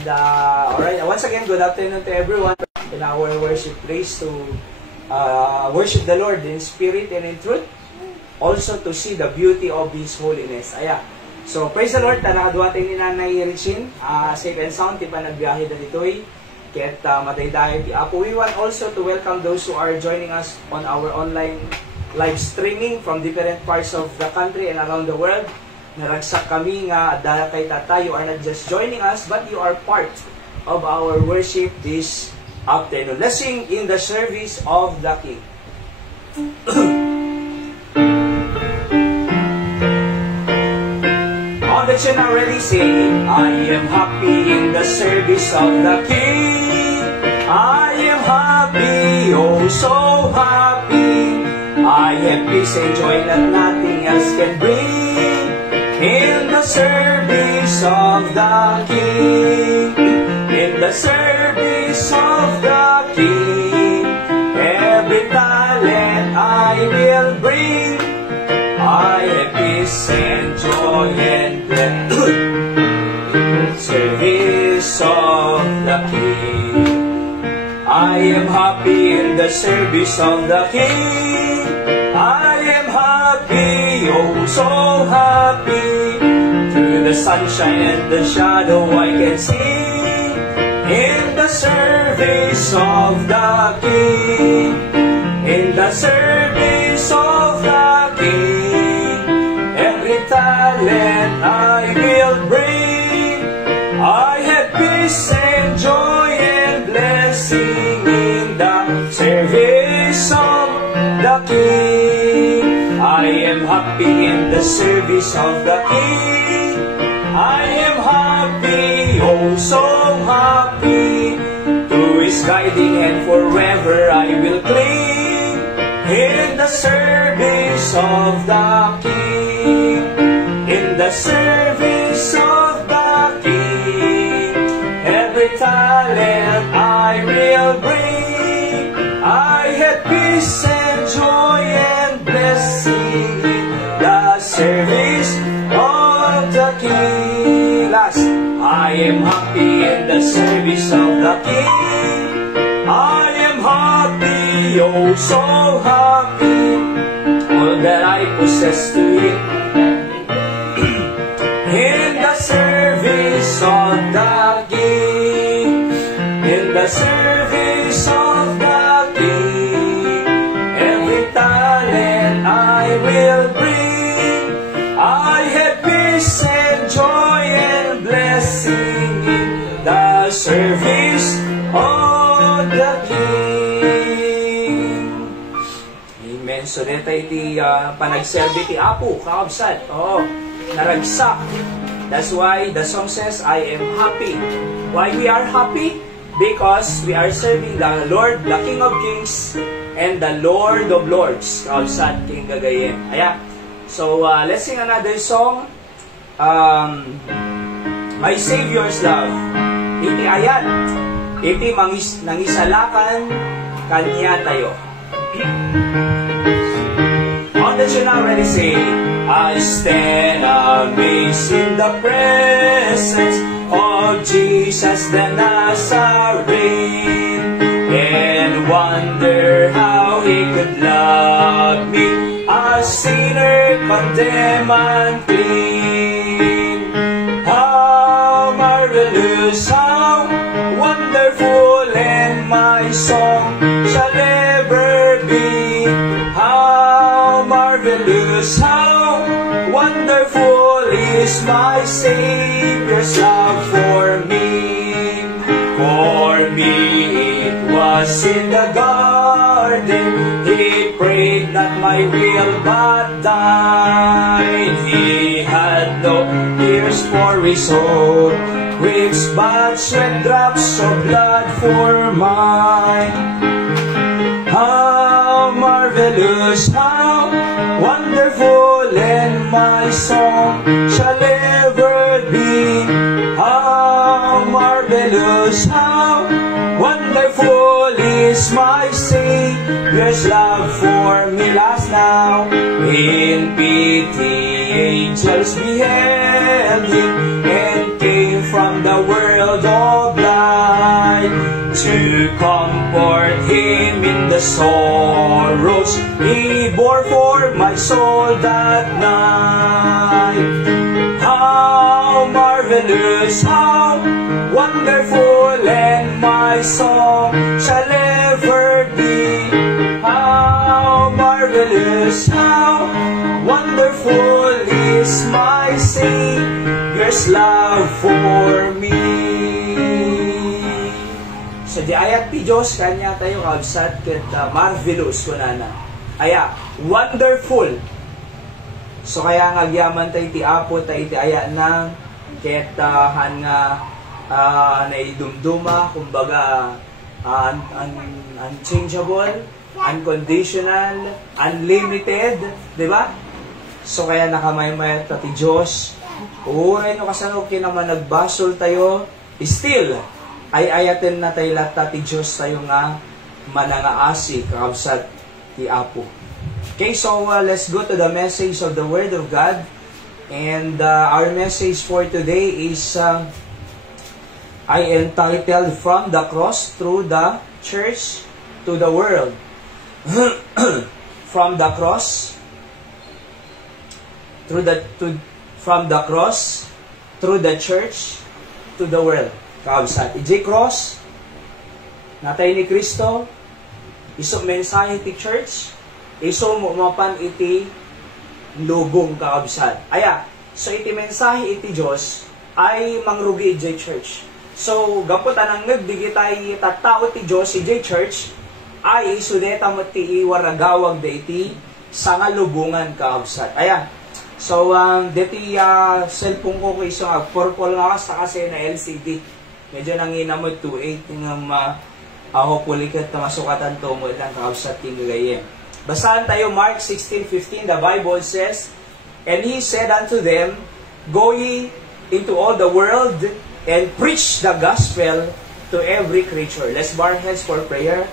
And alright, once again, good afternoon to everyone in our worship place to worship the Lord in spirit and in truth. Also to see the beauty of His holiness. Ayan. So, praise the Lord. Nakadwating ni Nanay Richin. Safe and sound. Di pa nagbiyahe na dito'y. Kaya't madaydayan ti Apo. We want also to welcome those who are joining us on our online live streaming from different parts of the country and around the world. Naragsak kami nga dahil kay Tata, you are not just joining us, but you are part of our worship this afternoon. Let's sing in the service of the King. All that you already sing, I am happy in the service of the King. I am happy, oh so happy. I have peace and joy that nothing else can bring. In the service of the King, in the service of the King, every talent I will bring. I have peace and joy and service of the King. I am happy in the service of the King. I am happy, oh so happy. Through the sunshine and the shadow I can see. In the service of the King, in the service of the King, every talent I will bring. I have peace and joy and blessing in the service of the King. I am happy in the service of the King. I am happy, oh so happy. To His guiding and forever I will cling. In the service of the King, in the service of the King, every talent I will bring. I have peace and joy and blessing in the service of the King. Last, I am happy in the service of the King. I am happy, oh so happy. All that I possess to Him. In the service of the King, in the service of the King, every talent I will bring. I have peace and joy and blessing in the service of the King. Amen. So, dito iti panagserbi ti Apo, kakabsat. Oh, naragsak. That's why the song says, I am happy. Why we are happy? Because we are serving the Lord, the King of Kings, and the Lord of Lords. Kakabsat, King Gagayem. Ayan. So, let's sing another song. My Savior's Love. Iti ayat. Iti nangisalakan kanya tayo. All that you already say, I stand amazed in the presence of Jesus the Nazarene, and wonder how He could love me, a sinner condemned and clean. How marvelous, how wonderful, and my song shall ever be. How marvelous, how wonderful is my Savior's love for me. For me it was in the garden, He prayed not my will but thine. He had no tears for His own, which but sweat drops of blood for mine. How marvelous, how wonderful, and my song shall ever be. How marvelous, how wonderful is my Savior's love for me. Last now, in pity angels beheld Him, and came from the world world of light, to comfort him in the sorrows he bore for my soul that night. How marvelous, how wonderful, and my song shall ever be. How marvelous, how wonderful is my Savior's love for me. So di ayat ti Diyos kanya tayo kabsat ket marvelous kunana. Aya, wonderful. So kaya ngagyaman tayo ti Apo tayo ti aya na ket han nga naidumduma, kumbaga unchangeable, unconditional, unlimited, di ba? So kaya nakamay-mayat ti Diyos. Uray no kasano kinaman nagbasol tayo, still ay ayaten na tayo lata ti Diyos tayo nga manangaasi kakabsat ti Apo. Okay, so let's go to the message of the Word of God. And our message for today is I entitled From the Cross Through the Church to the World. From the cross from the cross through the church to the world. Kaabsat. Iji cross natay ni Kristo, iso mensahe ti church, iso mapan iti lugong kaabsat. Aya, so iti mensahe iti Dios ay mangrugi iti church. So gaputan ang nagdigitay tattao ti Dios iti church ay sudeta mo ti iwaragawag da iti sangalubungan kaabsat. Aya, so deti cellphone ko iso purple nga sa kasi na LCD. Medyo nanginamod 2.8 nga hopefully kat masukatan to mo lang kaabsat ting gayem. Basahan tayo Mark 16:15. The Bible says, and he said unto them, go ye into all the world and preach the gospel to every creature. Let's bow our heads for prayer.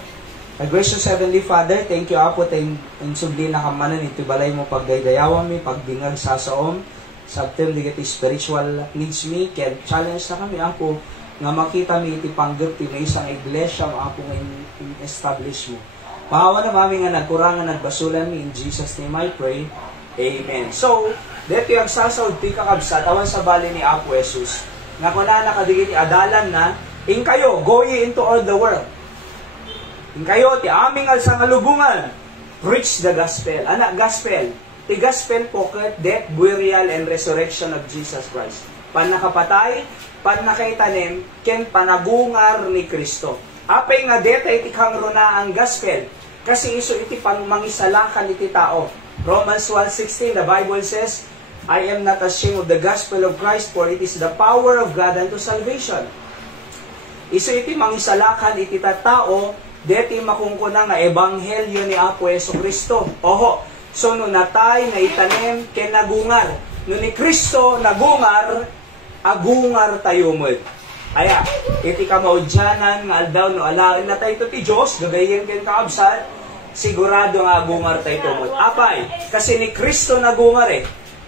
My gracious Heavenly Father, thank you Apo tayong subli na kamanan ito balay mo pagdaydayawan mi, pagdingag sa saom, sabtem digiti spiritual needs mi, kaya challenge na kami Apo, nga makita mi iti panggap ti may isang iglesia Apo nga in-establish mo. Pahawa na mami nga nagkurangan nagbasulan mi, in Jesus name I pray, Amen. So, dito yung sasaud ti kakabsat, awan sa bali ni Apo Jesus, nga kuna nakadigiti adalan na, in kayo, go ye into all the world. Kayo, ti aming alsa nga lubungan, preach the gospel. Anak, gospel. Ti gospel po ket death, burial, and resurrection of Jesus Christ. Pan nakapatay, pan nakaitanim, ken panagungar ni Kristo. Apay nga death ay tikangro na ang gospel. Kasi iso iti pangmangisalakan iti tao. Romans 1:16, the Bible says, I am not ashamed of the gospel of Christ, for it is the power of God unto salvation. Iso iti mangisalakan iti tao, deti makungkuna nga ebanghelyo ni Apo Jesucristo. Oho, so no natay nga itanem ken nagungar. No ni Kristo nagungar, agungar tayo mo. Aya, iti kamaudyanan nga aldaw no alain na tayo ti Diyos, gagayen ken kaabsat, sigurado nga agungar tayo mo. Apay, kasi ni Kristo nagungar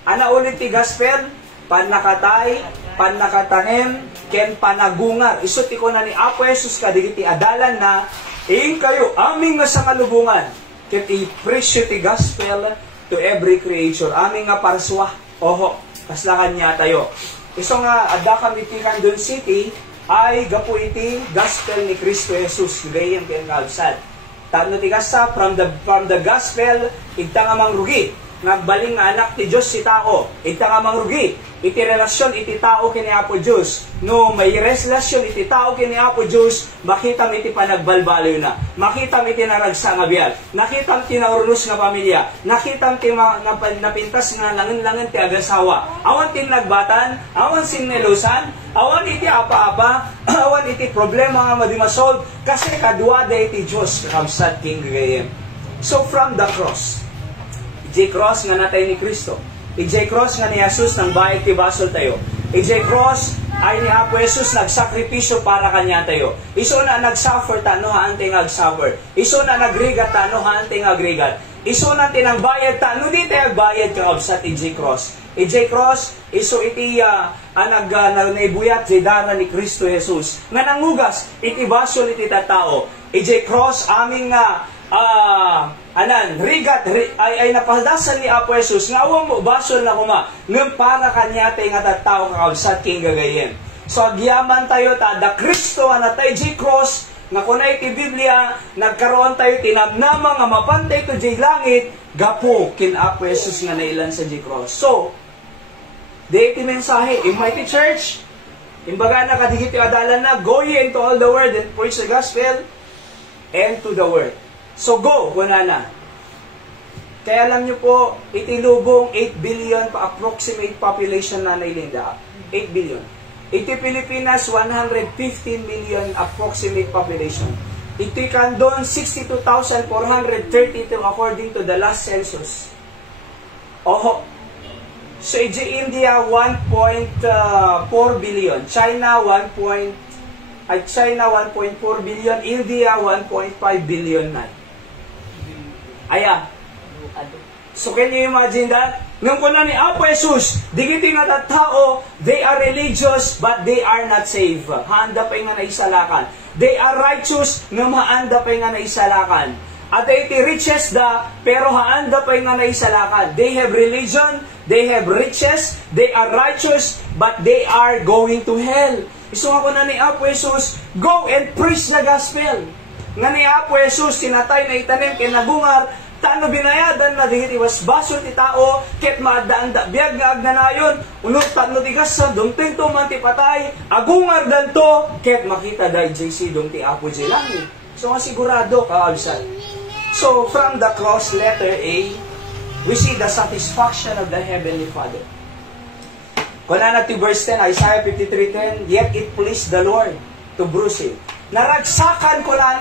Ana ulit ti gospel, panakatay, panakatanem, ken panagungar. Isut ko na ni Apo Jesus kadigiti adalan na kayo, aming nga sangalubungan, ket i-preach ti gospel to every creature. Aming nga parswa, oho, kaslakan niya tayo. Iso nga, adda kami ti Candon City, ay gapu iti gospel ni Kristo Jesus, gayem ken kaabsat. Tano ti kasa, from the gospel, igta nga mangrugi, ngagbaling nga anak ti Diyos si tao, igta nga mangrugi, iti relasyon iti tao kini Apo Diyos. No, may relasyon iti tao kini Apo Diyos, makita mi iti panagbalbaloy na. Makita mi iti naragsa nga biyag. Nakita mi iti naurnos nga pamilya. Nakita mi iti napintas nga langin-langin ti agasawa. Awan ti nagbatan, awan sinnelusan, awan iti apa-apa, awan iti problema nga madimasolve, kasi kadwa da iti Diyos kakabsat king gagayem. So from the cross, J-cross nga natay ni Kristo, J-cross nga ni Jesus nang bayad ti basol tayo. J-cross ay ni Apo Jesus nagsakripisyo para kanya tayo. Iso na nagsuffer ta no haante nga agsuffer. Iso na nagrigat ta no haante nga agrigat. Iso na tinang bayad ta no di tayo bayad kakabsat J-cross. J-cross iso iti naibuyat jay dara ni Kristo Jesus. Nga nangugas, iti basol iti tattao. Ijay cross aming rigat ay napadasan ni Apo Jesus nga awang mo basol na kuma ng para kanya tayo nga tattao kakabsat king gagayem. So agyaman tayo the Kristo na tayo jay cross nga kunay ti Biblia, nagkaroon tayo tinamnama nga mapantay to jay langit, gapo kin Apo Jesus nga nailan sa jay cross. So, di iti mensahe, in mighty church, imbaga na kadigit yung adalan na, go ye into all the world and preach the gospel and to the world. So go, wala na. Kaya alam nyo po, itilubong 8 billion pa approximate population na nailinda. 8 billion. Iti Pilipinas, 115 million approximate population. Iti Kandon, 62,432 according to the last census. Oho. So, India, 1.4 billion. China, 1.4 billion. India, 1.5 billion na. Aya. So, can you imagine that? Nung kuna ni Apo Jesus, digiti nga tao, they are religious, but they are not saved. Handa pa nga naisalakan. They are righteous, nga maanda pa nga naisalakan. At iti riches da, pero haanda pa nga naisalakan. They have religion, they have riches, they are righteous, but they are going to hell. Iso nga kuna ni Apo Jesus, go and preach the gospel. Nga ni Apo Jesus, sinatay na itanim kinagungar, taano binayadan na dihit iwas basol ti tao, ket maadaan da biag nga agnanayon, unot taano tigas sa dumting to man ti patay, agungar danto, ket makita da JC dum ti Apo jay langit. So nga sigurado kaabsan. So from the cross, letter A, we see the satisfaction of the Heavenly Father. Kuna na ti verse 10, Isaiah 53:10, yet it pleased the Lord to bruise him. Naragsakan ko na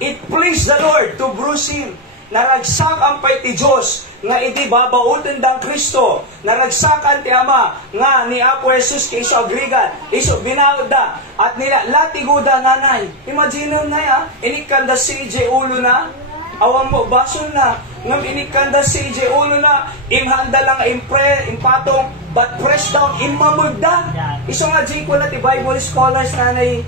it pleased the Lord to bruise him. Naragsak ang pay ti Diyos nga iti babautin dang Kristo. Naragsakan ti Ama nga ni Apo Jesus kay iso agrigan, iso binaod da at nila latiguda nanay. Imagine na ya, inikanda si J. Ulo na, awang mo basol na, ngam inikanda si J. Ulo na, imhanda lang impatong, but press down, imamagda. Iso nga J. ko na ti Bible scholars nanay,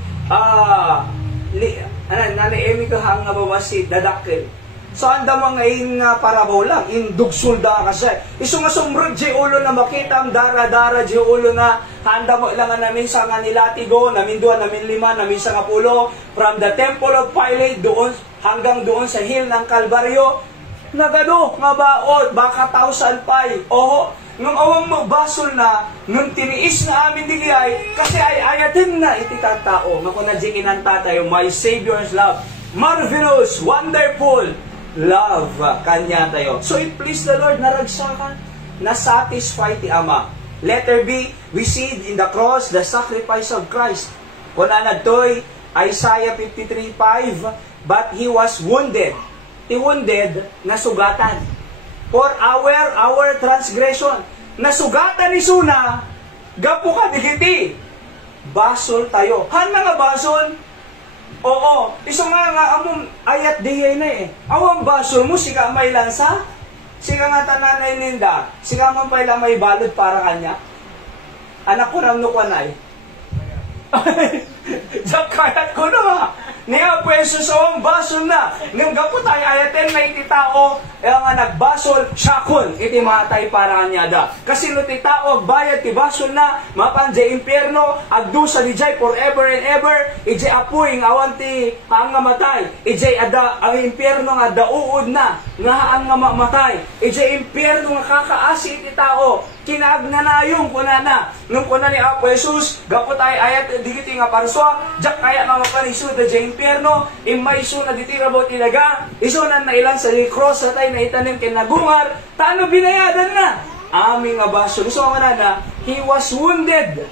nanay Emi kahang nga babasi, dadakil. So, anda mga parabaw lang, indugsul da kasi. Iso nga sumrod, di ulo na makita ang dara-dara, di ulo na handa mo lang namin sa nga nilatigo, namin 2, namin 5, namin sa nga 10, from the temple of Pilate, doon, hanggang doon sa hill ng Kalbaryo, nagano, nga baot, baka 1,000 pay. Oho, nung awang magbasol na, nung tiniis na amin digay, kasi ay ayatin na ititatao. Nga kung nadjikinanta tayo, my Savior's love, marvelous, wonderful, love kanya tayo. So it pleased the Lord, naragsakan, na-satisfy ti Ama. Letter B, we see in the cross the sacrifice of Christ. Kung anadtoy, Isaiah 53:5, but He was wounded. Ti wounded, nasugatan. For our transgression. Nasugatan ni Suna, gapo ka digiti. Basol tayo. Han nga basol? Oo, iso nga among ayat dihay na Awang basol mo, sika may lansa, sika nga tananay ninda, sika man pala may balod para kanya. Anak ko ram nukwanay. Diyak kayat ko na niya pweso sa awang basol na. Nang gapo tayo ayaten na iti tao, nga nagbasol, syakon, iti matay para kanya da. Kasi no ti tao, bayad ti basol na, mapan di impyerno, agdusa di jay forever and ever, ijay apoy, nga awan ti ang nga matay, ijay ada, ang impyerno nga dauod na, nga ang nga matay, ijay impyerno nga kakaasi ti tao, kinagnanayong kuna na, nung kuna ni Apo Jesus, gapo tayo ayat, digiti nga parswa, jak kaya nga mapaniso da jay impyerno, imaiso na ditirabo tilaga, iso na nailan sa cross sa tayo na itanim kinagungar, taano binayadan na? Aming nga baso. Gusto ko na, He was wounded,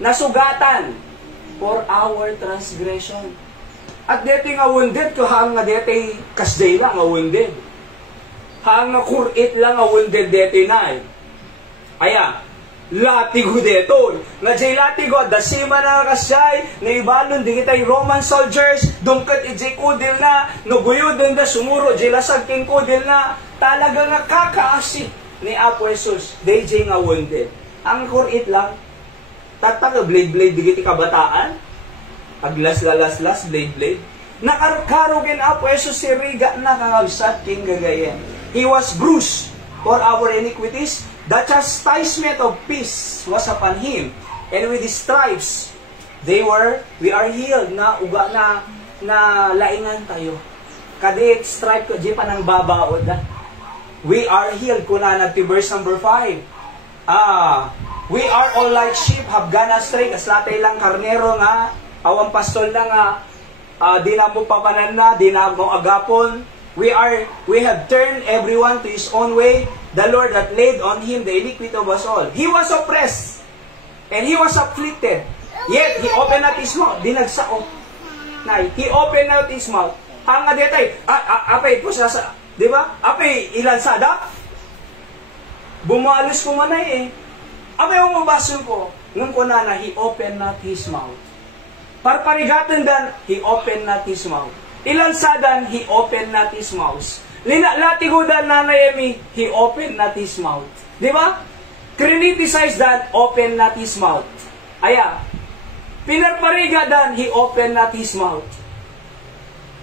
nasugatan, for our transgression. At dito nga wounded, kahang nga dito kasday lang nga wounded. Hang nga kurit lang nga wounded dito na Aya, latigo dito. Nga jay latigo, dasima na kasyay, na ibalon, di kita'y Roman soldiers, dumkat ijay kudil na, nuguyo dun da sumuro, jay lasag king kudil na, talaga nga kakaasi ni Apo Jesus, DJ nga wounded. Ang kurit lang, Tataka, blade, digiti kabataan. Aglas, blade. Nakarkarugin Apo Jesus si Riga na kangabsat king gagayan. He was bruised for our iniquities. The chastisement of peace was upon Him. And with His stripes, we are healed. Na uga na laingan tayo. Kadit stripe ko, di pa nang babaod. We are healed. Kuna nagti verse number 5. We are all like sheep, have gone astray. Kaslatay lang karnero nga. Awang pastol na nga. Di na mo papanan na, di na mo agapon. We have turned everyone to his own way. The Lord that laid on him the iniquity of us all. He was oppressed, and he was afflicted. Yet, he opened not his mouth. Di nagsao. He opened not his mouth. Hanga detay, apay, pusasa, di ba? Apay, ilansada? Bumalos ko manay eh. Apay, umabaso ko. Nung ko na he opened not his mouth. Parparigatan dan, he opened not his mouth. Ilansadan, he opened not his mouth. Latigodan nanayemi, he opened not his mouth. Di ba? Criticize that, open not his mouth. Aya, pinarparigadan, he opened not his mouth.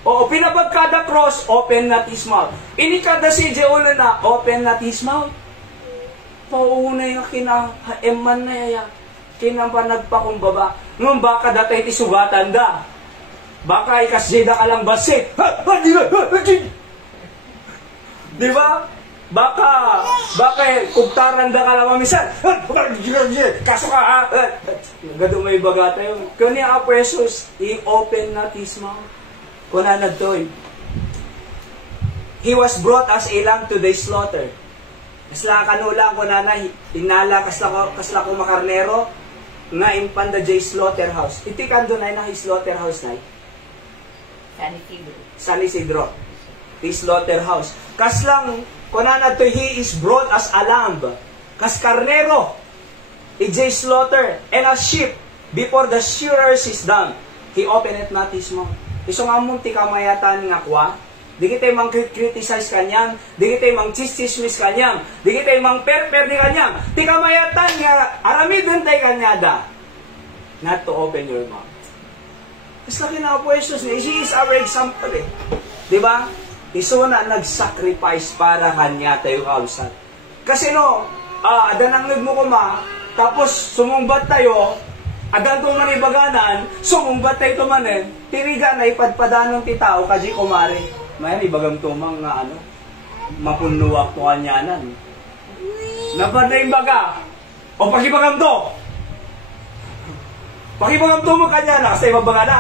O pinabagkada cross, open not his mouth. Inikada si Jeulo na, open not his mouth. Paunay nga kinaeman na yaya. Kinampa nagpakumbaba. Nung baka datay tisugatan da. Baka ikasjeda ka lang basit. Di ba? Baka kugtaran da ka lang mamisan. Kaso ka ha. Gado may bagata yun. Kung niya Apo Jesus, he opened not his mouth. Kuna nagtoy. He was brought as a lamb to the slaughter. Kasla kanulang ko na inala kasla ko makarnero nga impanda jay slaughterhouse. Iti kando na his slaughterhouse na San Isidro. The slaughterhouse. Kaslang kunana to he is brought as a lamb. Kas karnero. Ijay slaughter. And as sheep before the shearers is done. He openeth not his mouth. Isong among ti kamayatan nga kwa. Di kita mang criticize kanyang, di kita mang chismis kanyang, di kita mang perper di kanyang. Di kamayatan nga, aramidon tayo kanyada. Not to open your mouth. Mas laki na Apo Jesus niya. He is our example eh. Di ba? Iso na nag-sacrifice para kanya tayo kausap. Kasi no, adananglig mo kuma, tapos sumumbat tayo, adan ko manibaganan, sumumbat tayo tumanin, tiriga na ipadpadanong ti tao, kaji kumare. May ibagam tumang nga mapunuwak to kanyanan. Napad na yung baga. O pakibagam to. Pakibagam to mo kanyana. Kasi mabaga na.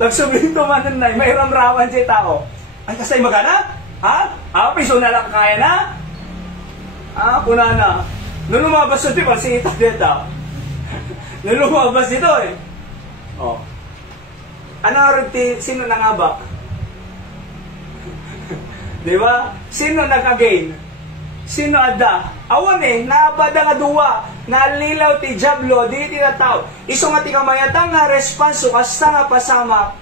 Nagsubling tumanan na. May ramraman siya tao. Ay kasi maga na? Ha? Piso na lang kaya na? Kuna na. Nung lumabas ito, pasita dito. Nung lumabas ito eh. O. Sino nangabak? Di ba? Sino nag-again? Sino ada? Awan eh, naabada nga duwa, nalilaw ti Diablo, di tinataw. Iso nga ti kamayatang nga responso, kasta nga pasama.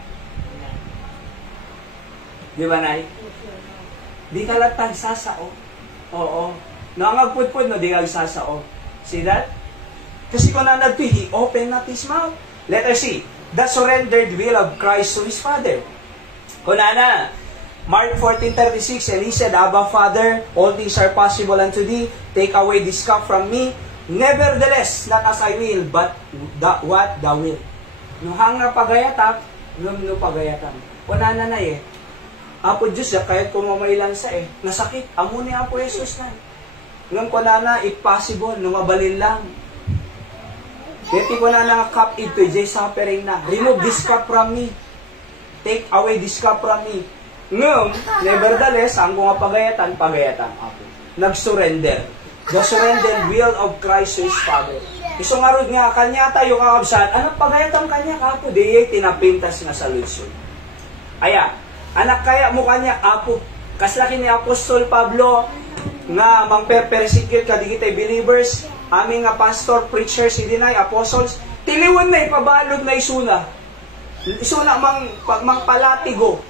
Di ba, Nay? Di ka latag sasao. Oo. Nangagpudpud no, di ka sasao. See that? Kasi kung nanagpi, he opened not his mouth. Let us see. The surrendered will of Christ to his Father. Kung Mark 14:36, and he said, Abba, Father, all things are possible unto thee. Take away this cup from me. Nevertheless, not as I will, but what thou will. No hanga pagayatak, no pagayatan. Wala na eh. Apo Diyos, kahit kumamailan sa nasakit. Amo ni Apo Jesus na. Nung ko na, if possible, no mabalin lang. Deti ko na cup ito, jay suffering na. Remove this cup from me. Take away this cup from me. Ngum, nevertheless, ang mga pagayatan, Apo. Nag-surrender. The surrendered will of Christ to his Father. Iso nga rin nga, kanya tayo kakabsat, anong pagayatan kanya, Apo? Di tinapintas nga sa lutsyon. Aya, anak kaya mo kanya, Apo. Kaslaki ni Apostol Pablo, nga mang-persecute ka, di kita believers, aming nga pastor, preachers, hindi na, apostles, tiliwan na, ipabalog na isuna. Isuna mang palatigo.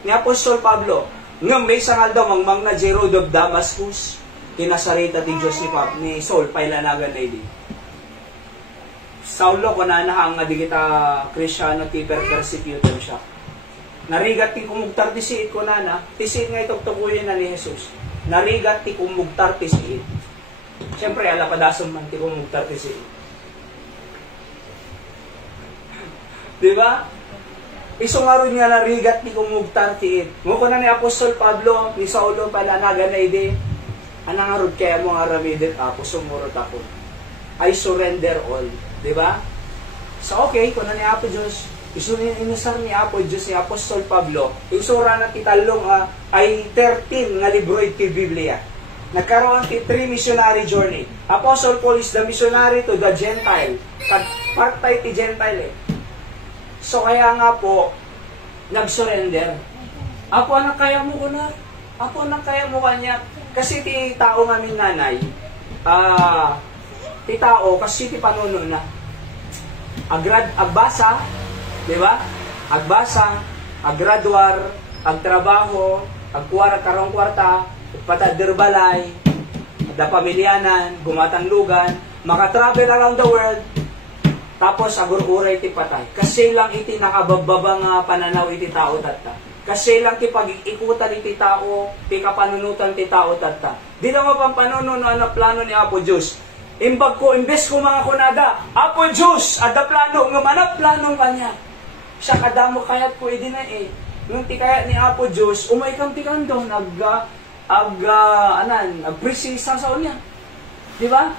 Ni Apostol Pablo, ngam may sangal daw mang na Road of Damascus, kinasarita ti Diyos ni Saul, pailanagan na hindi. Saulo ko na nahang nga di kita Kristyano ti persecuted siya. Narigat ti kumugtar ti siit ko na, tisit nga itugtuguyin na ni Jesus. Narigat ti kumugtar ti siit. Siyempre, alapadason man ti kumugtar ti siit. Diba? Isungaron nga narigat ti kumugtar ti it. Muko na ni Apostol Pablo, ni Saulo pala naga na ide. Anangarod kaya mo nga ramidit ako, sumurot ako. I surrender all. Diba? So okay, kung na ni Apo Diyos, inusar ni Apo Diyos ni Apostol Pablo, isura na titalong ay 13 nga libro iti Biblia. Nagkaroon ti 3 missionary journey. Apostle Paul is the missionary to the Gentile. Part-time ti Gentile eh. So kaya nga po, nag-surrender. Apo, anak kaya mo ko na? Apo, anak kaya mo kanya? Kasi ti tao nga nanay, ti tao, kasi ti panuno na. Agbasa, di ba? Agbasa, aggraduar, agtrabaho, agkuwara karong kwarta, patadderbalay, da pamilyanan, gumatanglugan, makatravel around the world, tapos agur-uray ti patay. Kasi lang iti nakabababa nga pananaw iti tao tatta. Kasi lang ti pag-ikutan iti tao, ti kapanunutan ti tao tatta. Di na mapampanuno na plano ni Apo Diyos. Imbag ko, imbes ko mga kunada, Apo Diyos, ada plano, nga manap planong kanya. Siya kadamo kayat ko edi na eh. Nung ti kaya ni Apo Diyos, umaykam ti kando, nag-presisa sa unya. Di ba?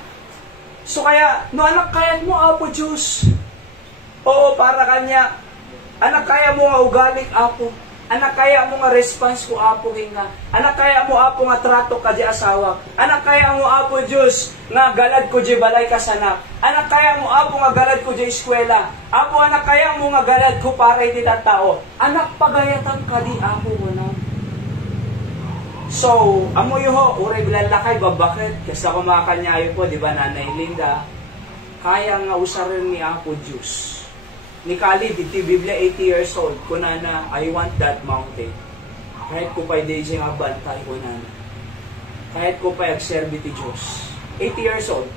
So kaya, no anak kayat mo, Apo Diyos. Oo, para kanya, anak kaya mo nga ugalik, Apo. Anak kaya mo nga response ko, Apo, hinga. Anak kaya mo, Apo, nga trato ka di asawa. Anak kaya mo, Apo, Diyos, nga galad ko di balay kasanak. Anak kaya mo, Apo, nga galad ko di eskwela. Apo, anak kaya mo nga galad ko para iti tao. Anak pagayatan ka di, Apo, wala. So, amo yuho, uray bilalakay, babakit. Kasi ako makakanyayo po, di ba, Nanay Linda? Kaya nga usarin ni Apo, Diyos. Ni Khalid, iti Biblia 80 years old, kunana, I want that mountain. Kahit ko pa'y di siya bantay, kunana. Kahit ko pa'y agserbi ti Diyos. 80 years old.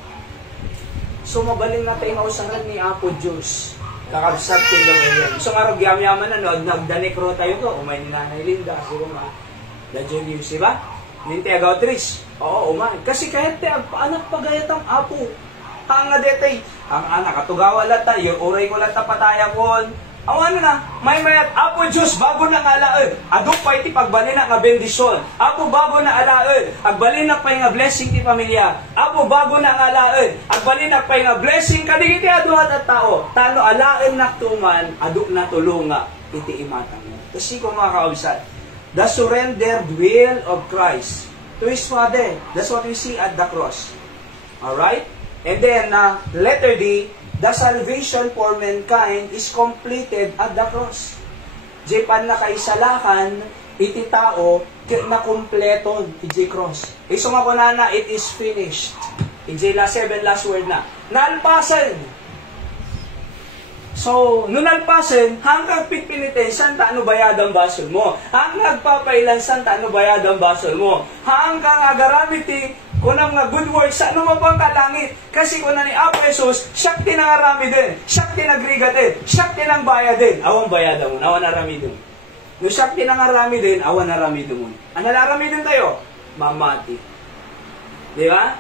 So, mabaling natin nga usaran ni Apo Diyos. Kakabsat kingdom ngayon. So, nga yaman na, nagdanekro tayo ko, umay ni Nanay Linda, siguro nga, the Julius, diba? Ninte agaw tris. Oo, umay. Kasi kahit te, anak pagayatang Apo. Ang nga detay, ang anak, katugawa lata, yung uray ko lata pataya kon. Ang ano na, may mayat, Apo Diyos, bago na nga alaon. Adok pa iti pagbali na nga bendisyon. Apo, bago na alaon. Agbali na pa nga blessing ti pamilya. Apo, bago na nga alaon. Agbali na pa nga blessing kadigiti aduhat at tao. Tano alaon na tuman, adok na tulunga iti imatang. Kasi kung mga kaubisat, the surrendered will of Christ to His Father. That's what we see at the cross. Alright? And then, letter D, the salvation for mankind is completed at the cross. Jepan na kaisalakan, iti tao, na kumpleto, iti cross. Iso nga ko na, it is finished. Iti last 7 last word na. Nalpasan. So, nung nalpasan, hanggang pitpinitin, santa ano bayad ang basol mo? Hanggang papailan, santa ano bayad ang basol mo? Hanggang agaramit kunang nga good works, ano mapang kalangit? Kasi kuna ni Apo Jesus, siyak tinangarami din, siyak tinagriga din, siyak tinangbaya din. Awang bayada mo, awan narami din. No siyak tinangarami din, awan narami din mo. Ano narami din tayo? Mamati. Di ba?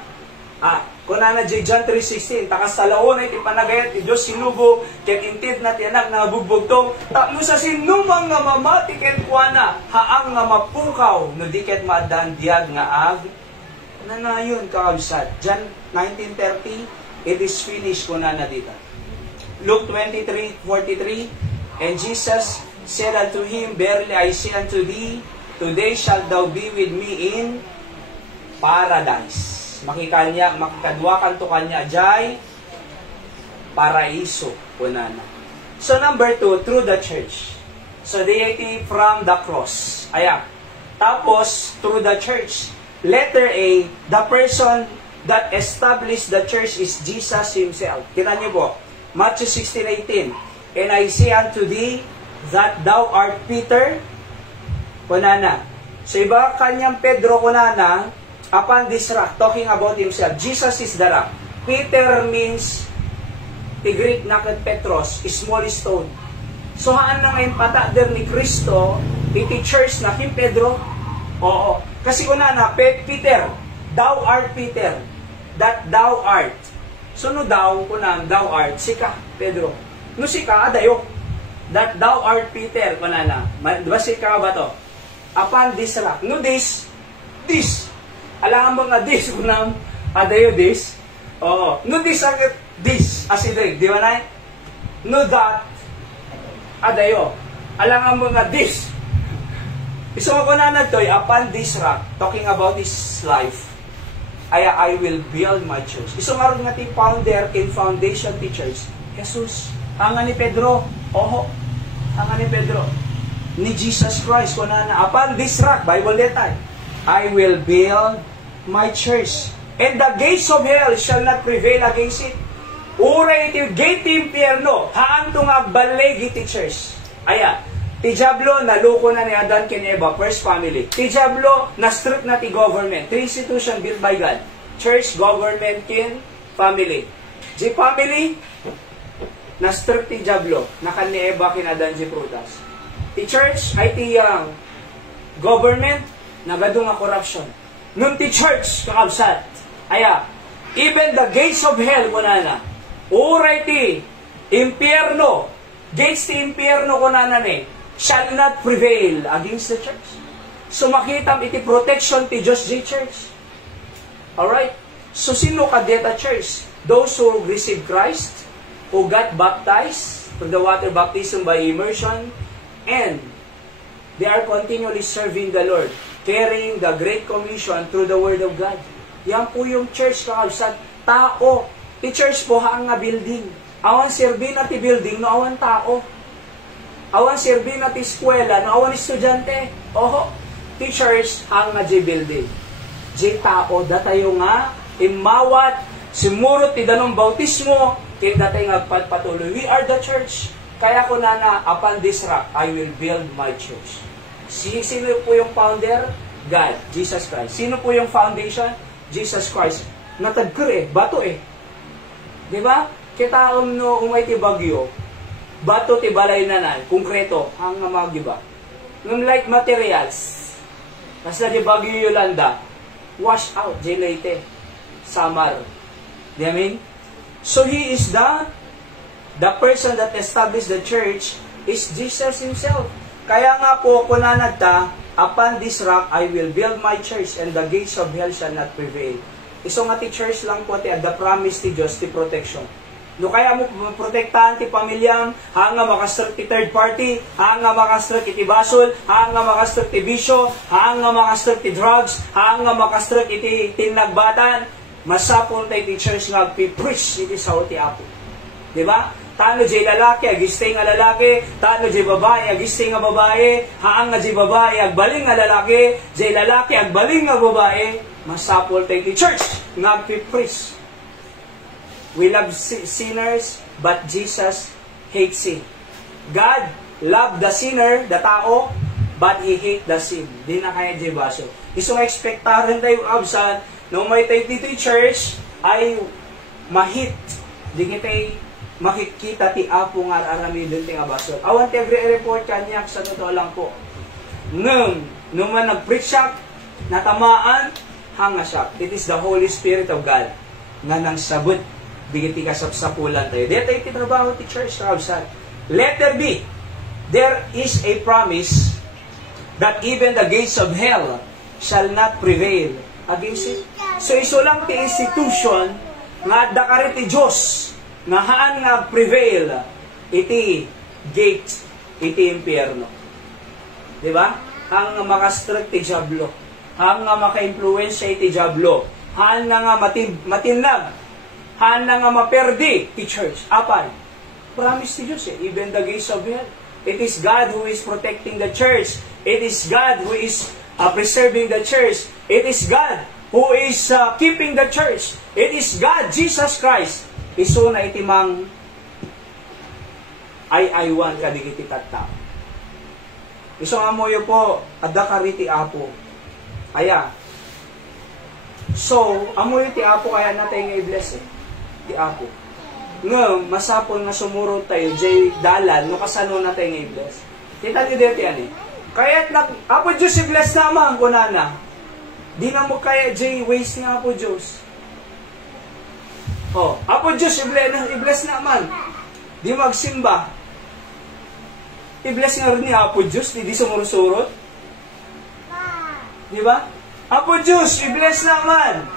Kuna na John 3:16, takas talaon ay ipanagayat ti Diyos sinubo, ket intid na ti anak nga bugbugtong, tapno sa sinumang nga mamati ken kuana, haang nga mapukaw, no diket maadan diag nga ag, nanayon kakabsat. John 19:30, it is finished ko na dito. Luke 23:43, and Jesus said unto him, verily I say unto thee, today shalt thou be with me in paradise. Makikadwakan to kanya jay paraiso kunana. So number 2, through the church. So deity from the cross. Ayan. Tapos, through the church. Letter A, the person that established the church is Jesus Himself. Kita niyo po, Matthew 16:18, and I say unto thee that thou art Peter, kunana. So iba kanyang Pedro kunana, upon this rock, talking about himself. Jesus is the rock. Peter means ti Greek na kat Petros, small stone. So haan na ngayon patader ni Kristo, iti church na kim Pedro? Oo. Kasi una na, Peter, thou art Peter, that thou art. So no daw, kunan, thou art, sika, Pedro. No sika, adayo. That thou art Peter, kunan na. Diba sika ba to? Upon this rock. No this. Alam mo nga this, kunan, adayo this. Oo. No this, this, as in di ba na? No that, adayo. Alam mo nga this. So ako na nagtoy, upon this rock, talking about his life, I will build my church. Iso nga rin nga ti founder in foundation ti church, Jesus. Ang ni Pedro, oho, ang ni Pedro, ni Jesus Christ, kuna na, upon this rock, Bible letter, I will build my church. And the gates of hell shall not prevail against it. Uray iti gate ti impyerno, haan tong agbalig iti church. Aya, ti Diablo, naluko na ni Adan ken Eva, first family. Ti Diablo, na-strip na ti government. Three institution built by God. Church, government, kin, family. Di family, na-strip ti Diablo, na kan ni Eva kin Adan di prutas. Ti church, ay ti government, nagadong nga corruption. Nung ti church, kakabsat. Aya, even the gates of hell, kunana, uray ti impyerno, gates ti impyerno kunana ni, shall not prevail against the church. So makita iti protection ti Diyos di church. Alright? So sino kadeta church? Those who receive Christ, who got baptized through the water baptism by immersion, and they are continually serving the Lord, carrying the Great Commission through the Word of God. Yan po yung church kakabsat. Tao. Ti church po haang nga building. Awan serbi na ti building, no awan tao. Awan serbi na ti eskwela, no awan estudyante. Oho, ti church hang nga di building. Di tao, datayo nga, imawat, simurot ti danong bautismo, kaya datay nga patuloy. We are the church. Kaya ko na upon this rock, I will build my church. Sino po yung founder? God, Jesus Christ. Sino po yung foundation? Jesus Christ. Natagker bato Diba? Kita no umay ti bagyo, bato ti balay nanan, konkreto, ang magiba. Nung like materials, nasa di bagyo Yolanda, wash out, Leyte, Samar. Do you mean? So he is the person that established the church is Jesus himself. Kaya nga po, kunanad ta, upon this rock I will build my church and the gates of hell shall not prevail. Iso nga ti church lang po ti the promise ti Diyos ti protection. No kaya mo protektahan ti pamilyang, hanga makastrak ti third party, hanga makastrak iti basol, hanga makastrak ti bisyo, hanga makastrak ti drugs, hanga makastrak iti tinagbatan, masapon tayo ti church nga pipreach iti sao ti Apo. Diba? Tano jay lalaki, agistay nga lalaki, tano jay babae, agistay nga babae, haang nga jay babae, agbaling nga lalaki, jay lalaki, agbaling nga babae, masapol tayo ti church nga pipreach. We love sinners, but Jesus hates sin. God loved the sinner, the tao, but He hate the sin. Di na kaya di baso. Isong expectaran tayo absan, nung may tayo dito church, ay mahit. Di kita makikita ti Apo nga arami dun ti nga baso. I want every report kanyak sa totoo lang po. Nung man nag-preach siya, natamaan, hanga siya. It is the Holy Spirit of God nga nang sabot digiti kasapsapulan tayo. Dito yung tinrabaho ti church sa letter B, there is a promise that even the gates of hell shall not prevail against it. So iso lang ti institution nga dakari ti Diyos nga haan nga prevail iti gate, iti impyerno. Diba? Hang makastrek ti Diablo. Hang nga maka-influensya iti Diablo. Hang nga matinag. Haan na nga maperdi ti church. Apan? Promise ti Diyos even the gates of hell. It is God who is protecting the church. It is God who is preserving the church. It is God who is keeping the church. It is God, Jesus Christ. Iso na itimang ay-aywan kadigiti tatta. Iso nga mo yun po, adakariti Apo. Aya. So, amoy ti Apo kaya natin nga i-bless ti Apo. nga masapol nga sumuro tayo, jay dalan, no kasano na tayo nga i-bless. Kita niyo dito yan eh. Kaya't Apo Diyos i-bless naman, kunana. Di na mo kaya jay waste nga Apo Diyos. Oh, Apo Diyos i-bless naman. Di magsimba. I-bless nga rin ni Apo Diyos, di sumursurot. Di ba? Apo Diyos, i-bless naman.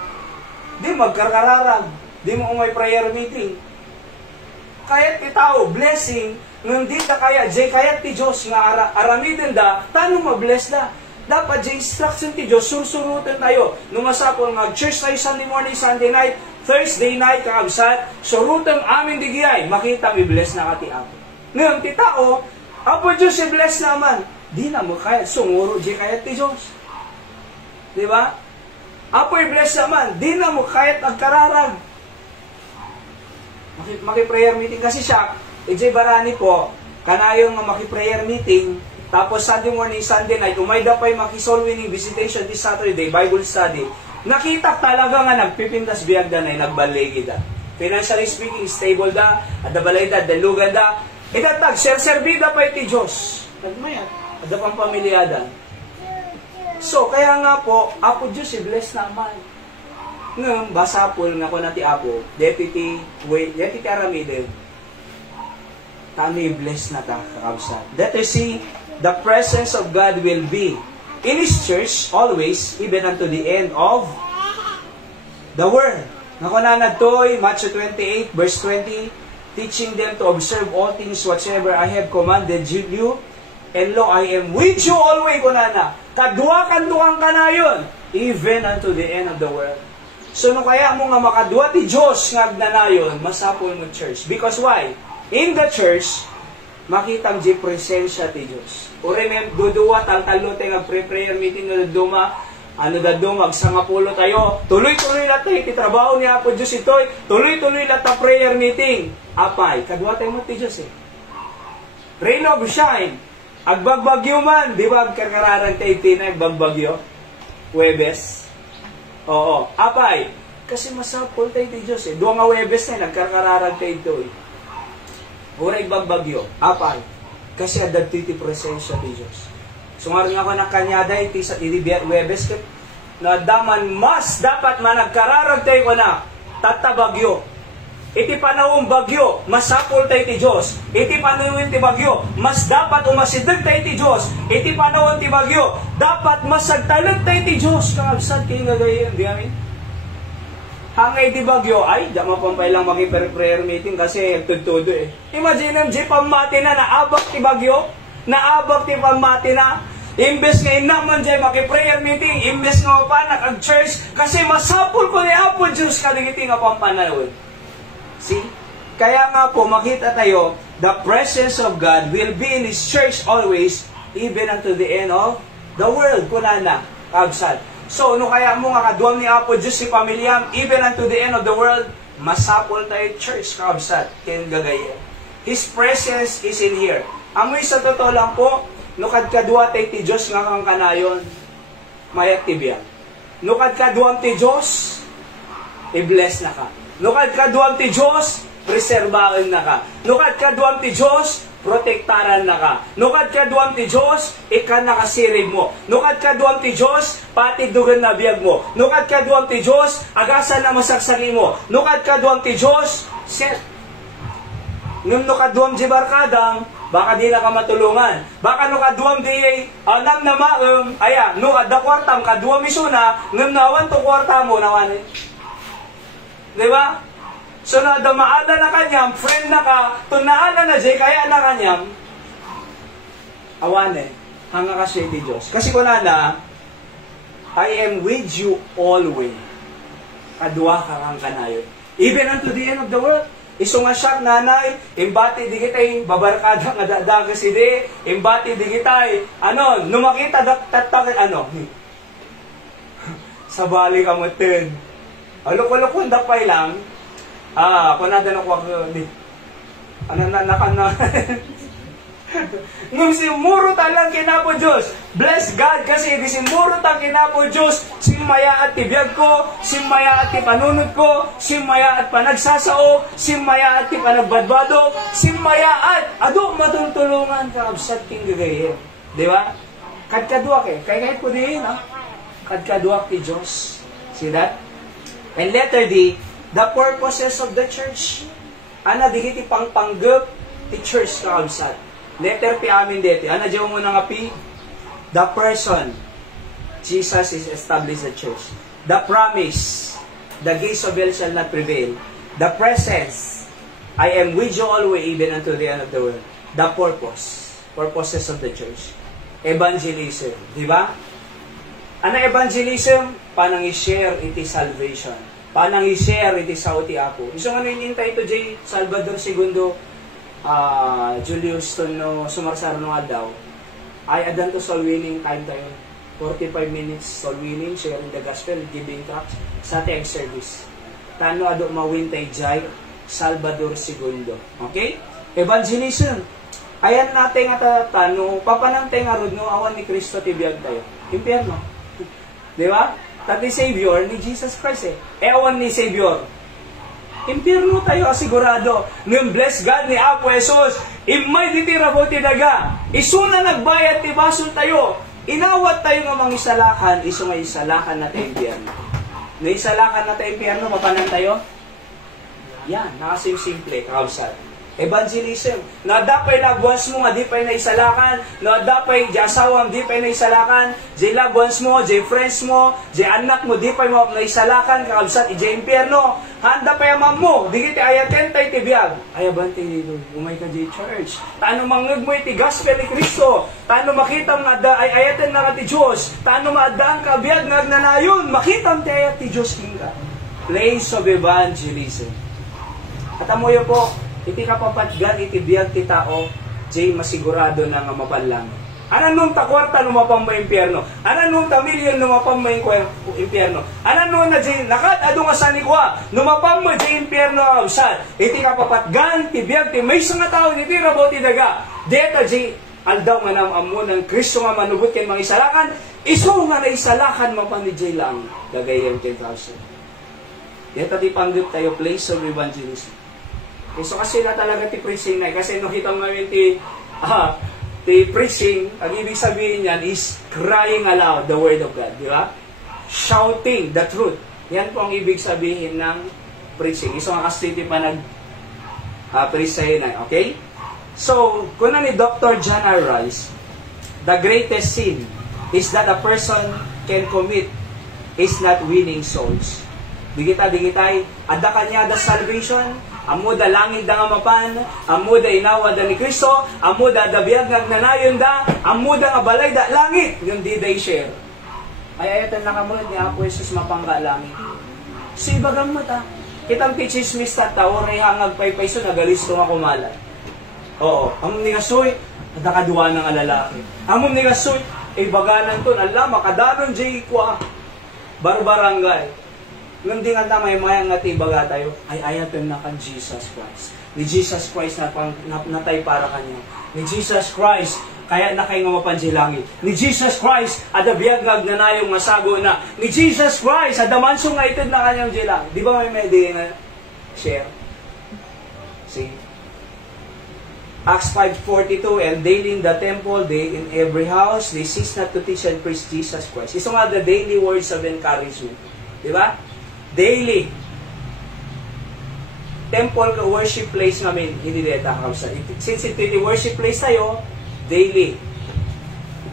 Di magkarkararag. Di mo umay prayer meeting. Kaya't itao, blessing, nung di ta kaya, jay kayat ti Diyos nga aramidin da, tanong ma-bless da. Dapat jay instruction ti Diyos, sursurutin tayo. Nung masapol, mag-church tayo Sunday morning, Sunday night, Thursday night, kakabsat, surutan amin digiyay, makita mi-bless na kati Apo. Ngayon, ti tao, Apo Diyos, i-bless naman. Di na mo kaya, sumuro, jay kayat ti Diyos. Di ba? Apo, i-bless naman. Di na mo kayat agkararag. Maki-prayer meeting kasi siya, EJ Barani po, kanayong maki-prayer meeting, tapos Sunday morning, Sunday night, umayda pa'y maki-soul winning visitation this Saturday, Bible study. Nakita talaga nga nagpipintas biyag da na, nagbalegi da. Financially speaking, stable da, at balay da, dalugan da. Itatag, ser-servida pa iti Diyos. Nagmayat, at pang pamilyadan. So, kaya nga po, Apo Diyos, i-bless naman. Ngayon, basapol nga ko na ti Apo, Deputy Aramidin, kami bless na ta, kakabsat. That you see, the presence of God will be in His church always, even unto the end of the world. Nga na nagtoy, Matthew 28, verse 20, teaching them to observe all things whatsoever I have commanded you, and lo, I am with you always, kunana. Kaduakan-duang ka na yun, even unto the end of the world. So, no kaya mo nga makadua ti Diyos nga agnanayon, masapol mo church. Because why? In the church, makitang di presensya ti Diyos. O remember, duduwa, tal-talo tayo nga prayer meeting na duduma, magsangapulo tayo, tuloy-tuloy na tayo, titrabaho ni Apo Diyos ito'y, tuloy-tuloy na ta prayer meeting. Apay, kadua tayo mo ti Diyos eh. Rain of shine. Agbagbagyo man, di ba, agkarkararang tayo tinay, bagbagyo? Huwebes. Oo. Apay, kasi masapol tayo ti Diyos eh. Doon nga Huwebes na, nagkarkararag tayo ito eh. Huwag bagbagyo. Apay, kasi adag ti presensya ti Diyos. Sungar nga ko na kanyada iti sa Huwebes na daman mas dapat managkararag tayo ko na tatabagyo. Iti panahon bagyo, masapol tayo ti Diyos. Iti panahon ti bagyo, mas dapat umasidag tayo ti Diyos. Iti panahon ti bagyo, dapat masagtalag tayo ti Diyos. Kakabsat kayo nga gayon, di amin? Hangay ti bagyo, ay, di mapampay lang maki-prayer meeting kasi tudo eh. Imagine ang di pamati na, naabak ti bagyo, naabak ti pamati na, imbes nga inaman dyan maki-prayer meeting, imbes nga pa nakag-church, kasi masapol ko ni Apo Diyos kaligiti nga pampanahon. See? Kaya nga po, makita tayo, the presence of God will be in His church always, even unto the end of the world. Kunana, kabsat. So, no kaya mo nga kaduam ni Apo Diyos si pamilyam, even unto the end of the world, masapol tayo church, kabsat, kin gagaya. His presence is in here. Amoy sa totoo lang po, no kadkadua tayo ti Diyos nga kang kanayon, mayat tibiyang. No kadkaduam ti Diyos, i-bless na ka. Nukad kaduam ti Diyos, preserbahan na ka. Nukad kaduam ti Diyos, protektaran na ka. Nukad kaduam ti Diyos, ikan nakasirib mo. Nukad kaduam ti Diyos, patidugan na biyag mo. Nukad kaduam ti Diyos, agasan na masaksali mo. Nukad kaduam ti Diyos, set. Nukad duam di barkadam, baka di na ka matulungan. Baka nukaduam di anam na maam, aya, nukad da kwartam, kaduam isuna, ngam nawan to kwarta mo, nawan eh. Diba? So na damaala na kanyam, friend na ka, tunaala na jay, kaya na kanyam, awan eh, hanga ka siya iti Diyos. Kasi ko na, I am with you always. Kadua ka kang kanayon. Even unto the end of the world. Iso nga siya, nanay, imbati di kitay, babarkada nga dadagas ide, imbati di kitay, numakita tatakit, sabali ka matin. Alok-alok dapay lang. Kung nada na kuwag, Nung simuro talang kinapo Diyos. Bless God kasi simuro tang kinapo Diyos. Simaya at tibiyag ko, simaya at tipanunod ko, simaya at panagsasao, simaya at tipanagbadbado, simaya at ado matultulungan ka absat king gagayin. Di ba? Kadkaduak kahit po din, ha? Kadkaduak ti Diyos. See that? And letter D, the purposes of the church. Ana digiti pangpanggap ti church kaabsat. Letter P amin dito. Ana diyo mo nga P. The person Jesus is established the church. The promise, the gates of hell shall not prevail. The presence, I am with you always even unto the end of the world. The purposes of the church. Evangelism, di ba? Ano evangelism? Panang i-share iti salvation. Panang i-share iti sa uti ako. Isang ano inintay ito, J. Salvador II, Julius no sumarsaro nung adaw. Ay adan to soul winning time tayo. 45 minutes soul winning, sharing the gospel, giving tracts sa ating service. Tano ado mawintay J. Salvador II. Okay? Evangelism. Ayan natin nga tano, papanantay nga rod no, awan ni Kristo tibiyag tayo. Impyerno. Di ba? Tati Savior ni Jesus Christ awan ni Savior. Impyerno tayo asigurado. Nung bless God ni Apo Jesus, imay ditira po tinaga. Isuna nagbayad ti basol tayo. Inawat tayo nga mangisalakan, iso nga isalakan na tayo impyerno. Na isalakan na tayo impyerno, mapanan tayo? Yan, nakasimple, kausap. Evangelism. Na dapay lagwans mo nga di pay na isalakan. Na dapay di asawang di pay na isalakan. Di lagwans mo, di friends mo, di anak mo di pay mo na isalakan. Kakabsat, di impyerno. Handa pa yaman mo. Di kiti ayaten tayo tibiyag. Ayabante dito. Umay ka di church. Taano mangag mo iti gospel ni Kristo. Taano makita nga ay ayaten na ka ti Diyos. Taano maadaan ka biyag nga agnanayon. Makita ti ayat ti Diyos kinga. Place of evangelism. At amoyo po, iti kapapatgan, iti biyag ti tao, jay masigurado na nga mapanlang. Anan nung takwarta lumapang may impyerno? Anan nung tamilyon lumapang may impyerno? Anan nung na jay nakat ado nga sanikwa, lumapang mo jay impyerno absat. Iti kapapatgan, ti biyag, ti may nga tao, iti rabo ti daga. Deta jay aldaw nga namamo ng Kristo nga manugot ken mga isalakan, iso nga na isalakan mapan ni jay lang. Gagayang 10,000. Deta ti panggap tayo, place of evangelism. So kasi na talaga ti preaching na kasi nakita mo namin ti preaching, ang ibig sabihin niyan is crying aloud the word of God, di ba? Shouting the truth. Yan po ang ibig sabihin ng preaching. So nga kasi ti pa preach sa'yo na, okay? So, kuna ni Dr. John R. Rice, the greatest sin is that a person can commit is not winning souls. Digitay, ada kanya the salvation, amo da langit da nga mapan, amo da inawa da ni Kristo, amo da biyag nagnanayon da, amo da nga balay da langit, yung di day share. Ay ayatan na kamunod ni Apo Jesus mapangga langit. Si bagang mata, kitang kichismis ta tao, ray hangag paypayso, nagalisto nga kumalat. Oo, among ni kasoy, nakaduwa ng alalaki. Among ni kasoy, baganan to, ala, makadanon jay kwa, barbarangay. Nung di nga may mayang nga tibaga tayo, ay ayatin na kan Jesus Christ. Ni Jesus Christ natay para kanya. Ni Jesus Christ, kaya na kayo nga mapansilangin. Ni Jesus Christ, ada biyagag na na yung masago na. Ni Jesus Christ, ada mansong nga itid na kanyang jilang. Di ba may di nga share? See? Acts 5:42, and daily in the temple, they in every house, they cease not to teach and preach Jesus Christ. Ito nga the daily words of encouragement. Di ba? Daily. Temple worship place namin, hindi deta kausa. Since ito worship place tayo, daily.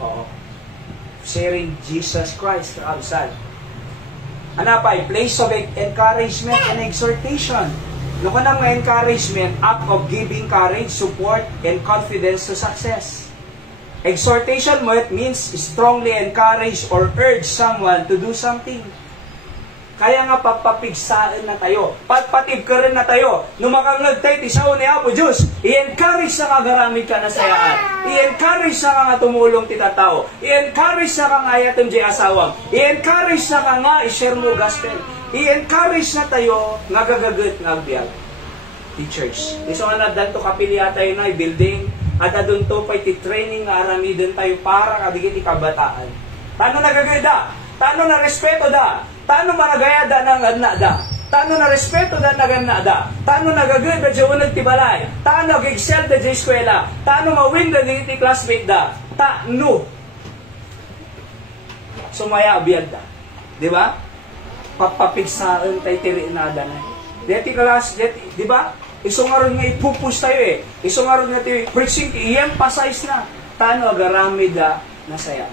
Oo. Sharing Jesus Christ outside. Anapay, place of encouragement and exhortation. Loko ng encouragement, act of giving courage, support, and confidence to success. Exhortation means strongly encourage or urge someone to do something. Kaya nga papapigsaan na tayo. Patpatib ka rin na tayo. Numakangag tayo, tisaw ni Apo Diyos. I-encourage na kagaramid ka na sayaan. I-encourage na ka nga tumulong titatao. I-encourage na ka nga ayatom di asawang. I-encourage na ka nga i-share mo gospel. I-encourage na tayo nga gagagat nga biyag. Di church. Iso nga na danto kapilya tayo na building. at adun to pa iti training nga aramidon tayo para kadigiti kabataan. Tano nagagayda? Tano na respeto da? Tano managayada ng adna da? Tano na respeto da naganna da? Tano nagagayda da unag tibalay? Tano nag-excel da di eskwela? Tano mawin da digiti classmate da? Tano sumaya abiyad da? Di ba? Papapigsaan tayo tirinada na. Deti class, di ba? Isungaron nga ipupus tayo eh. Isungaron nga tayo preaching, i-emphasize na. Tano agaramid da nasaya.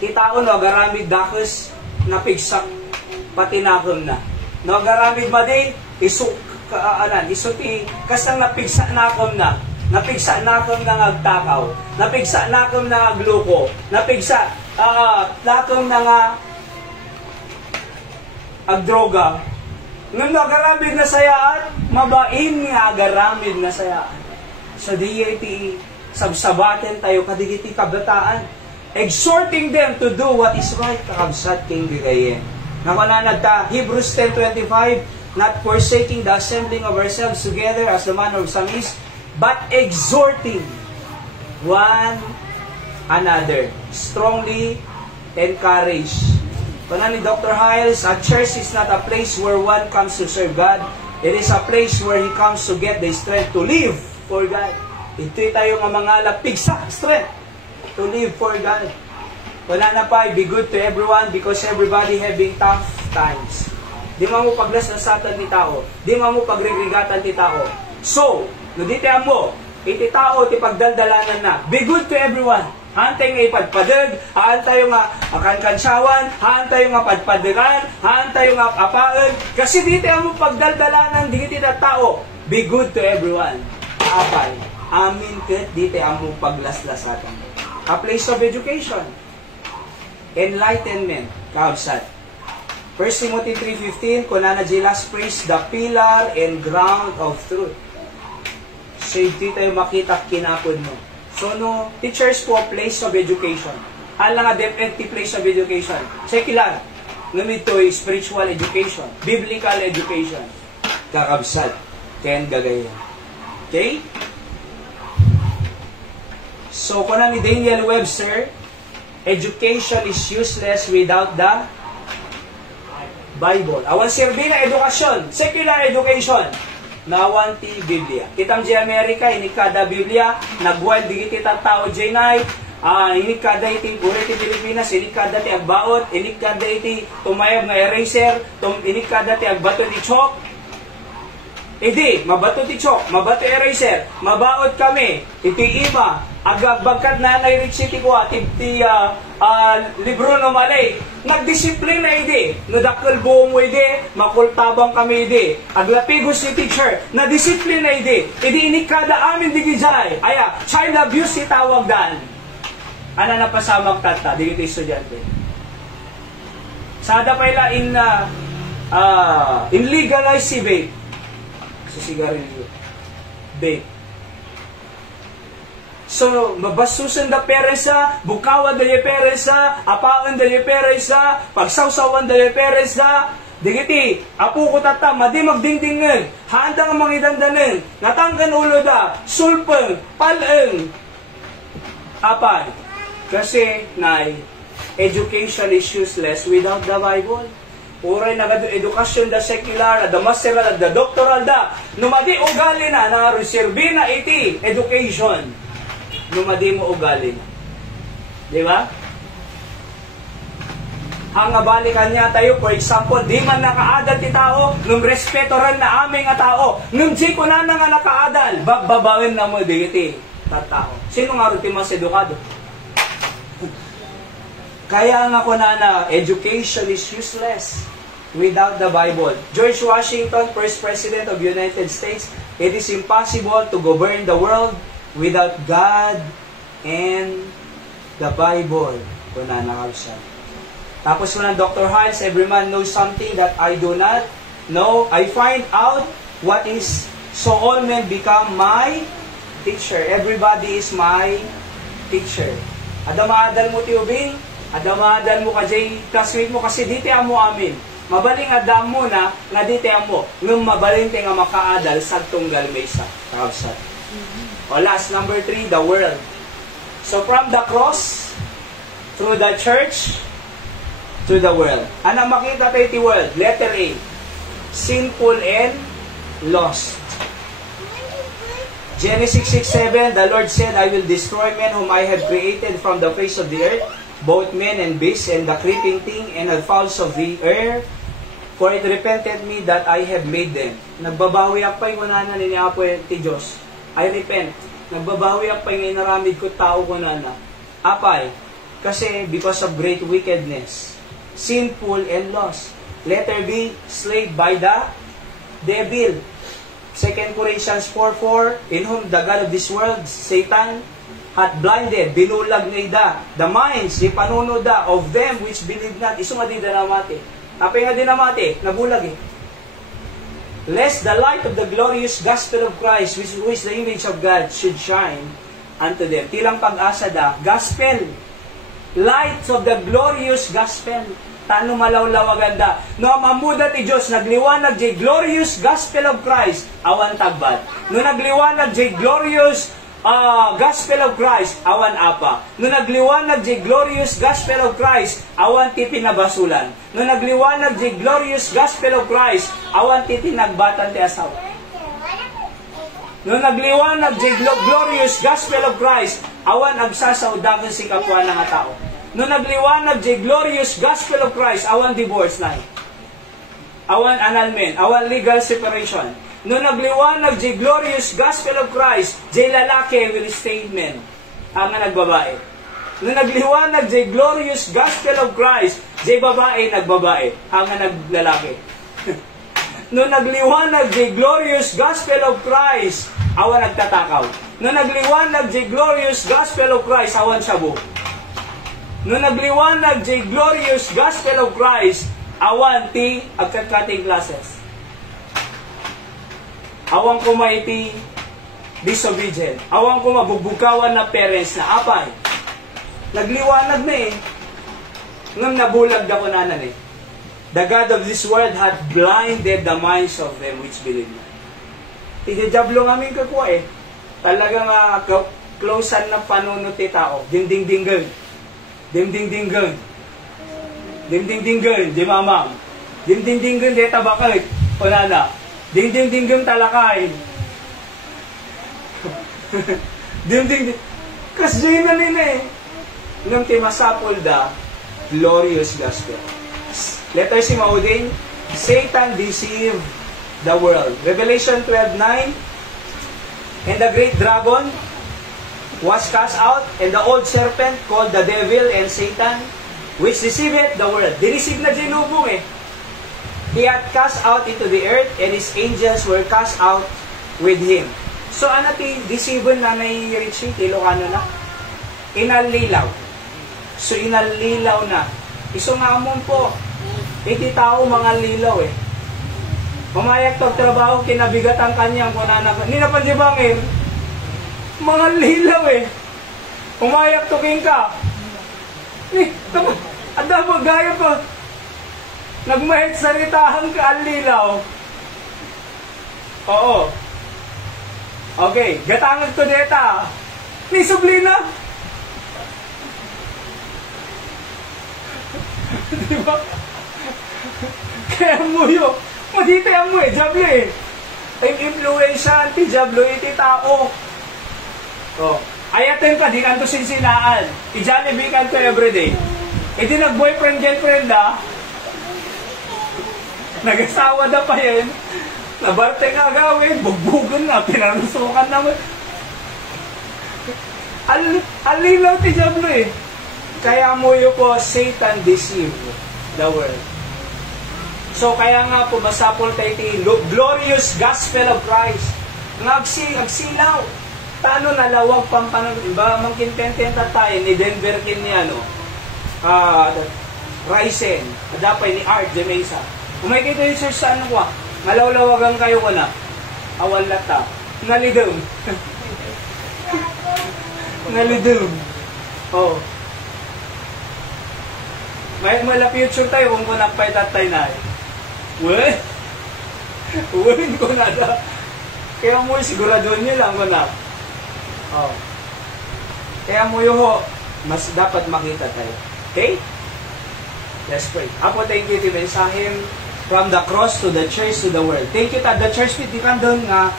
Itaon no agaramid dakes napigsak patinakon na. No agaramid madi isuti kasang napigsa nakom na. Napigsa nakom na ngagtakaw. Napigsa nakom na ngagluko. Napigsa nakom na nga agdroga. Ngam agaramid na sayaan, mabain nga agaramid na sayaan. So DIT sabsabaten tayo kadigiti kabataan, exhorting them to do what is right, kakabsat king gigayen. Nakunanag ta, Hebrews 10:25, not forsaking the assembling of ourselves together as the manner of some is, but exhorting one another. Strongly encourage. Kuna ni Dr. Hiles, a church is not a place where one comes to serve God. It is a place where he comes to get the strength to live for God. Ito'y tayo nga mga lapigsa, strength to live for God. Wala na pa, be good to everyone because everybody having tough times. Di mo paglaslasatan ni tao. Di mo pagrigigatan ni tao. So, nudite mo, iti tao, iti pagdaldalanan na. Be good to everyone. Hantay nga ipadpadag, haan tayo nga akankansyawan, haan tayo nga padpadagan, haan tayo nga apaan. Kasi dito mo pagdaldalanan, dito na tao. Be good to everyone. Apay. Amin ket dito mo paglaslasatan. A place of education. Enlightenment. Kaabsat. 1 Timothy 3:15, kunana Jilas praise the pillar and ground of truth. So, dito tayo makita kinapod mo. So, no, teachers po, place of education. Alang nga definitely place of education. Secular. Ngunit ito spiritual education. Biblical education. Kakabsat. Ken gagayan. Okay? So, kuna ni Daniel Webster, education is useless without the Bible. Awan sirbi na edukasyon. Secular education. Nawan ti Biblia. Kitam di Amerika, ini kada Biblia, nagwal digiti tao jenay, ini kada iti uri ti Pilipinas, ini kada ti agbaot, ini kada iti tumayab nga eraser, ini kada ti agbato ti chok. Idi, mabato ti chok, mabato eraser, mabaot kami, iti iba, agagbagkat na Rich City ko, ti libro no malay, nagdisiplina idi, no dakkel buong mo idi, makultabang kami idi, aglapigos ni teacher, na disiplina idi, inikada amin digijay, aya, child abuse si tawag dan. Ana napasamag tata, digiti estudyante. Sada pa ila in legalize si vape. So sigarilyo. Vape. So, mabasusan da peresa, bukawan da peresa, apaan da peresa, pagsawsawan da peresa, digiti, apu ko tata, madi magdingdingan, handang mangidandanan, natanggan ulo da, sulpeng, paleng, apan. Kasi, nay, education is useless without the Bible. Uray na edukasyon da secular, da masteral, da doctoral da, numadi ugali na reserve na iti education. Numadi mo ugali na. Di ba? Ang balikan niya tayo, for example, di man nakaadal ti tao, nung respeto rin na aming tao, nung di ko na nga nakaadal, bababawin na mo digiti tao. Sino nga rin ti mas edukado? Kaya nga ko na education is useless without the Bible. George Washington, first President of the United States, it is impossible to govern the world without God and the Bible. Kuna nakabsa. Tapos ko ng Dr. Hiles, every man knows something that I do not know. I find out what is, so all men become my teacher. Everybody is my teacher. Adamaadal mo ti ubing, adamaadal mo ka jay classmate mo kasi dito amo amin. Mabaling adam mo na, nga dito amo, ngum mabaling nga makaadal sa tunggal may sa. Nakabsa. O last, number 3, the world. So from the cross, through the church, to the world. Ano makita tayo ti world? Letter A, sinful and lost. Genesis 6:7, the Lord said, I will destroy men whom I have created from the face of the earth, both men and beasts, and the creeping thing, and the fowls of the air, for it repented me that I have made them. Nagbabawi apay ko na ni Apo ti Diyos. I repent. Nagbabawi apay ngayon naramid ko tao ko na. Apay. Kasi because of great wickedness. Sinful and lost. Letter B, slave by the devil. 2 Corinthians 4:4, in whom the God of this world, Satan, hath blinded, binulag na ida, the minds, di panunoda, of them which believe not. Iso nga di namati. Apay nga di namati, nabulag eh. Lest the light of the glorious gospel of Christ, which is the image of God, should shine unto them. Tilang pag-asa da, gospel. Light of the glorious gospel. Tano malawlawaganda. No, mamuda ti Diyos, nagliwanag di glorious gospel of Christ, awan tagbad. No, nagliwanag di glorious gospel of Christ, awan apa. No, nagliwanag di glorious gospel of Christ, awan ti pinabasulan. No, nagliwanag di glorious gospel of Christ, awan ti tinagbatan ti asawa. No, nagliwanag di glorious gospel of Christ, awan agsasaudagan si kapwa ng tao. No, nagliwanag di glorious gospel of Christ, awan divorce na. Awan annulment, awan legal separation. No, nagliwanag di glorious gospel of Christ, di lalaki will stay men, ang nagbabae. No, nagliwanag di glorious gospel of Christ, di babae nagbabae, ang naglalaki. No, nagliwanag di glorious gospel of Christ, awan nagtatakaw. No, nagliwanag di glorious gospel of Christ, awan sabu. No, nagliwanag di glorious gospel of Christ, awan ti agkatkating classes. Awang ko maiti disobedient. Awang ko mabugbukawan na parents na apay. Nagliwanag na eh. Ngam nabulag da ko nanan eh. The God of this world hath blinded the minds of them which believe not. Tidijablo ngamin kakwa eh. Talagang closean na panunod ti tao. Ding-ding-dinggan. Ding-ding-dinggan. Ding-ding-dinggan. Di mamam. Ding-ding-dinggan di tabakit. O nana. Ding-ding-ding-ding talakay. Ding-ding-ding. Kasjay na nila eh. Nang timasapol da, glorious gospel. Letter C mauding, Satan deceived the world. Revelation 12:9, and the great dragon was cast out, and the old serpent called the devil and Satan, which deceiveth the world. Direceive na ginubong eh. He had cast out into the earth, and his angels were cast out with him. So, ano ti deceive na Richie? Ilocano na? Inalilaw. So, inalilaw na. Iso nga amon po. Iti tao mga lilaw eh. Pumayag tog trabaho, kinabigat ang kanyang kunana. Ninapanjibangin. Mga lilaw eh. Pumayag tugin ka. Ada ba gaya pa? Nagmahit saritahan ka ang lilaw. Oo. Okay, gatangag to deta. Ni sublina. Diba? Kaya mo yun. Madita mo eh, jablo eh. Ang influensya, anti-jablo, iti tao. Oh. Ayatin ka, di kanto sinsinaan. I-Jollibee kanto everyday. Iti nag-boyfriend-girlfriend da. Nag-asawa na pa yan. Nabarte nga gawin, bugbugan na, pinarusukan naman. Alilaw ti Diablo eh. Kaya mo yun po, Satan deceived the world. So kaya nga po, masapol tayo ti glorious gospel of Christ. Agsilaw. Tano nalawag pampanan, iba mangkintententa tayo ni Denver kin ni ano, Ryzen, adapay ni Art de Mesa. Kung may kita yung search sa ano ko, malawlawagan kayo ko na. Awan lata. Ngalidum. Ngalidum. Oh. May mala future tayo kung kunapay tatay na eh. Uy! Uwin ko na da. Kaya mo siguraduhan nyo lang kunap. Oh. Kaya mo yuho, mas dapat makita tayo. Okay? Let's pray. Apo, thank you ti mensaheng from the cross to the church to the world. Thank you ta the church piti kandon nga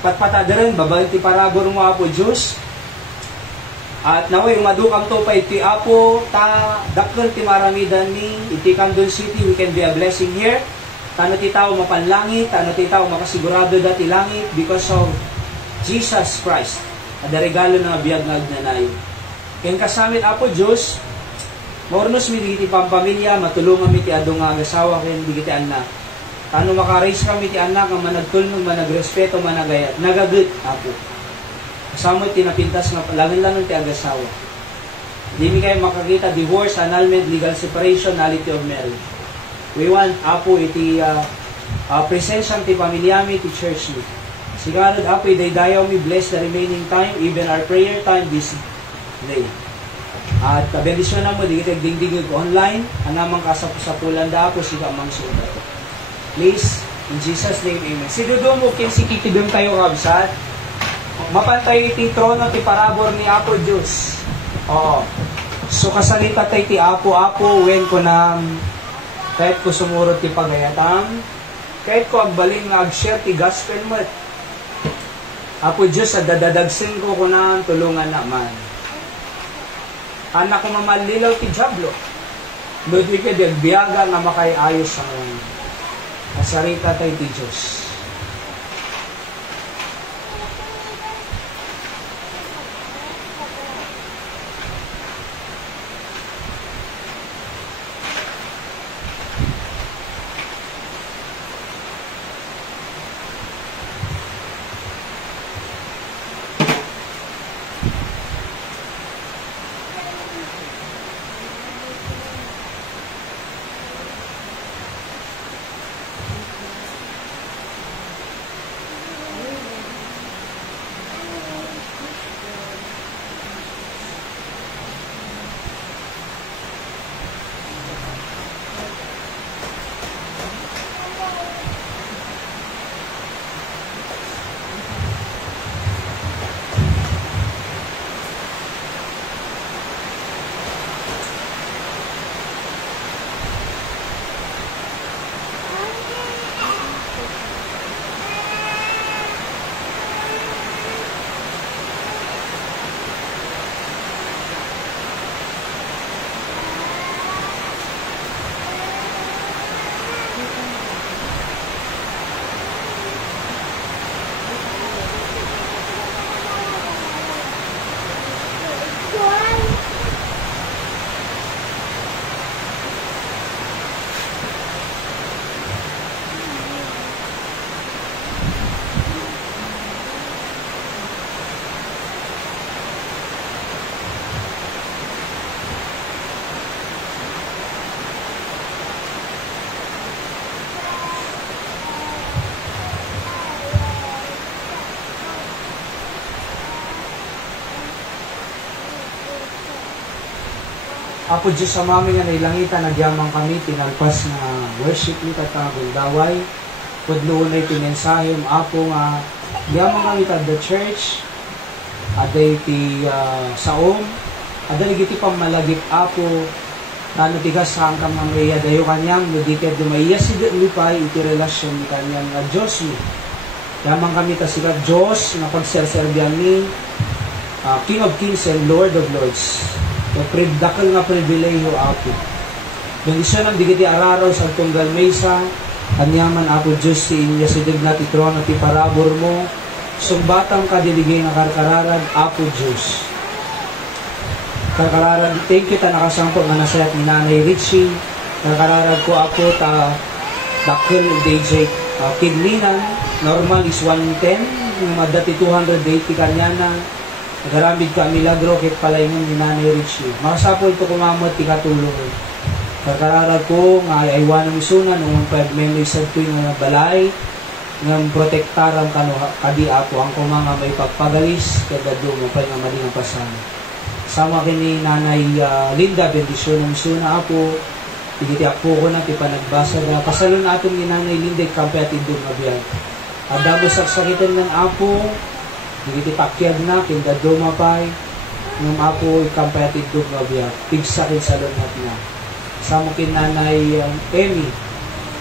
patpatadaran babal ti parabor mo Apo Diyos. At naway madukam to pa iti Apo ta dakkel ti maramidan ni iti Camden City, we can be a blessing here. Tano ti tao mapanlangit, tano ti tao makasigurado dati langit because of Jesus Christ. Ada regalo na biyag nga agnanay. Ken kasamit Apo Diyos, maurnos mi digiti pampamilya, matulungan mi ti adu nga agasawa ken digiti anak. Tano maka-raise kami ti anak nga managtulnog, managrespeto, managayat. Nagagut Apo. Kasamot tinapintas nga langan-langan ti agasawa. Di mi kayo makakita divorce, annulment, legal separation, nullity of marriage. We want Apo iti presensya ti pamilyami ti church ni. Sigarod Apo iday-dayaw mi bless the remaining time, even our prayer time this day. At bendisyon na mo, di kita dingdingig online, anamang kasapusapulan da Apo siga mang sulat. Please, in Jesus' name, amen. Sinudo mo kin si kikibim tayo kabsat, mapantay iti trono ti parabor ni Apo Diyos. Oo. So kasalita tayo ti Apo, when ko na kahit ko sumurot ti pagayatang, kahit ko agbaling nga ag-share ti gospel mo. Apo Diyos, at dadadagsin ko kunang tulungan naman. Anak ko mamalilaw ti Diablo. Ludi ka di agbiyaga nga makayayos sa ngayon. Kasarita tayo ti Diyos. Apo Diyos sa mami nga nailangitan, nagyamang kami, tinalpas na worship ni Tatagol Daway. Pudloon na ito mensahim, Apo nga, nagyamang kami at the church, aday ti saom, aday iti pamalagip Apo, na natigas sa angkang ng Maria, dayo kanyang, nudikid dumaiya si Lipay, iti relasyon ni kanyang Diyos ni. Yamang kami kasika Diyos, na pagserserbihan ni King of Kings and Lord of Lords. Dakal nga pribileyo Apo. Yung isa ng digiti araraw sa tunggal mesa, kanyaman Apo Diyos si inya si digna ti trono ti parabor mo, sumbatang kadiligay nga karkararan Apo Diyos. Karkararan, thank you ta nakasangko nga nasayat ni Nanay Richie. Karkararan ko Apo ta dakal DJ Kidlinan, normal is 110, yung madati 280 kanyana. Nagaramid ka milagro kit palaingon ni Nanay Richie. Makasapol ito kumamot ti katulong. Karkararag ko nga aywan ng isunan nung pag-memory sa tuwing nga balay ng protektaran kadi Apo ang kumanga may pagpagalis kagado mo pa nga mali ng pasan. Sama kini Nanay Linda, bendisyon ng isuna Apo. Tigiti Apo ko na ti panagbasa na pasalon natin ni Nanay Linda kampi at indong nga biyag. Adamo saksakitan ng Apo Digiti pakyag na, kinda dumapay, nung ako ikampayatid ko gabya, pigsakin sa lunat na. Sa mo kinanay Emmy,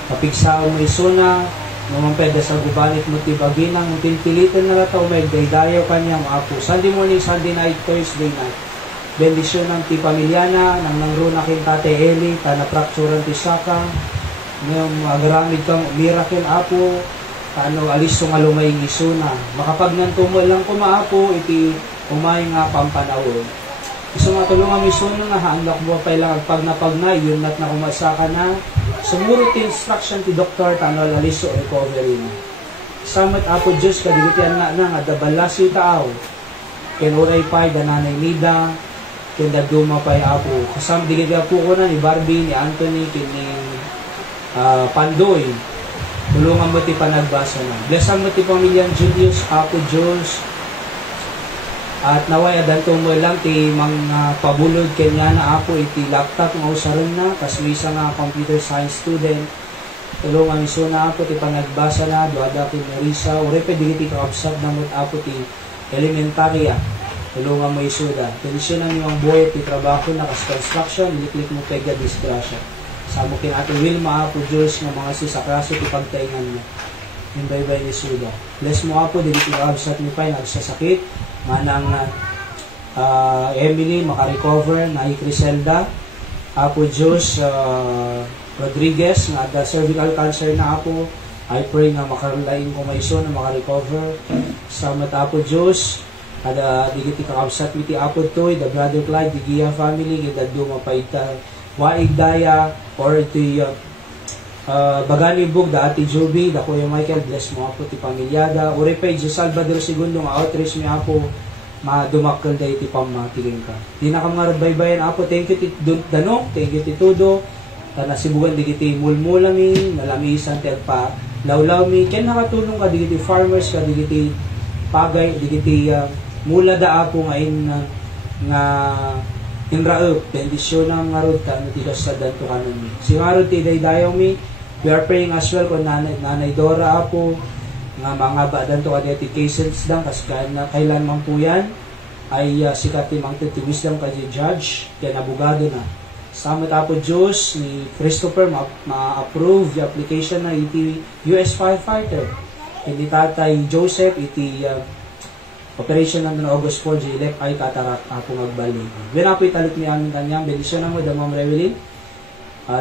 kapigsaon mo isuna, naman pwede sa gubanit mo tibaginang, pinpilitan na rata may daydayaw kanya mga po. Sunday morning, Sunday night, Thursday night. Bendisyon ng ti pamilyana, nang nangruna kin tate Eli, tanaprakturan ti Saka, ngayon agaramid kang miracle apo, alis nga lumaying isuna. Makapagnantumo lang kumaapo, iti umay nga pampanawon. Iso nga tulungan misuna nga haandak mo pa ilang pag napagnay, yun nat na kumasaka na, sumuro ti instruction ti doktor, aliso recovery na. Samat apo Diyos, kadigitian na nga, dabalas yung tao, kinuray pa'y dananay nida, kindagduma pa'y apo. Kasam digit po ko na ni Barbie, ni Anthony, kini Pandoy, tulungan mo ti panagbasa na. Blessan mo ti pamilyang Julius, apo Diyos, at naway adanto mo lang ti mga pabulod kanya na apo iti laptop nga usaron na, kas isa nga computer science student, tulungan iso na apo ti panagbasa na, duada ki Marisa, ure pa digit ti kaabsat na mo't apo ti elementarya, tulungan mo iso da. Kondisyon ang iyong buhay ti trabaho na kas construction, iliklik mo pega disgrasya. Samo kin ato Wilma apo Diyos nga mga sisakraso ti pagtaingan mo. Hinday-bay ni Suda. Bless mo apo, digit ti kaabsat ni Pay, nagsasakit, manang Emily makarecover na Criselda apo Diyos Rodriguez nga ada cervical cancer na apo, I pray na makarulain ko may iso na makarecover sa mata apo Diyos ada digiti kakabsat miti apo toy the brother Clyde the Gia family gida dumapaita waig daya or ti Bagani Bug, da Ate Joby, da Kuya Michael, bless mo apo ti pamilyada. Uri pa, Diyos Salvador II, nga outreach mi apo, madumakal da iti pamatiling ka. Di na ka mga baybayan apo, thank you ti Danong, thank you ti Tudo, nasibugan di kiti mulmula mi, nalamisan ti pa lawlaw mi, ken nakatulong ka di kiti farmers, ka di kiti pagay, di kiti mula da apo ngayon nga inraop, bendisyon ng ngarod ka, natigas sa danto kanon mi. Si ngarod ti daydayaw mi, we are praying as well kung nanay Dora apo, nga mga badan to kanya ti cases lang, kasi kailan man po yan, ay sikat ti mang titiwis lang kanya judge, kaya nabugado na. Samat apo Diyos, ni Christopher, ma-approve yung application na iti US firefighter. Hindi tatay Joseph, iti operation ng August 4, J-Elect ay katarak apo magbalik. When apo italit ni amin kanyang, bendisyon na mo, Ma'am Rewelyn,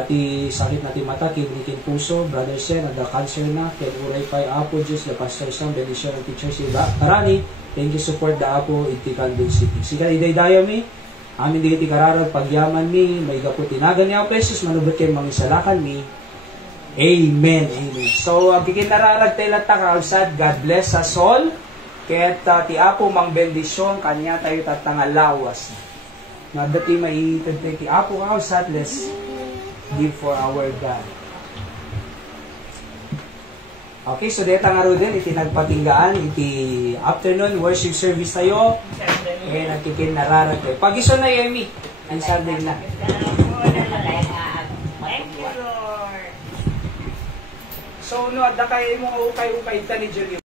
ti sakit na ti mata, kidnikin puso, Brother Sen, ada cancer na, kaya uray pa'y apo Diyos, the pastor Sam, bendisyon ng teacher si Karani, thank you support da apo, iti Candon City. Sika idaydayo mi, amin di iti kararag, pagyaman mi, may gapo tinagan ni ako Pesos, manubot kayo mangisalakan mi. Amen, amen. So, kikinararag tayo lahat kakalsad, God bless us all. Kaya ti apo mang bendisyon, kanya tayo tatangalawas. Nadati maitagtay ti apo kakalsad, let's give for our God. Okay, so dito nga rin din, iti nagpatinggaan, iti afternoon worship service tayo. Kaya nagkikinararag tayo. Pag-iso na Yemi, ang Sunday na. Thank you, Lord. So, no, ada kayo mo ukay-ukay ta ni Julie.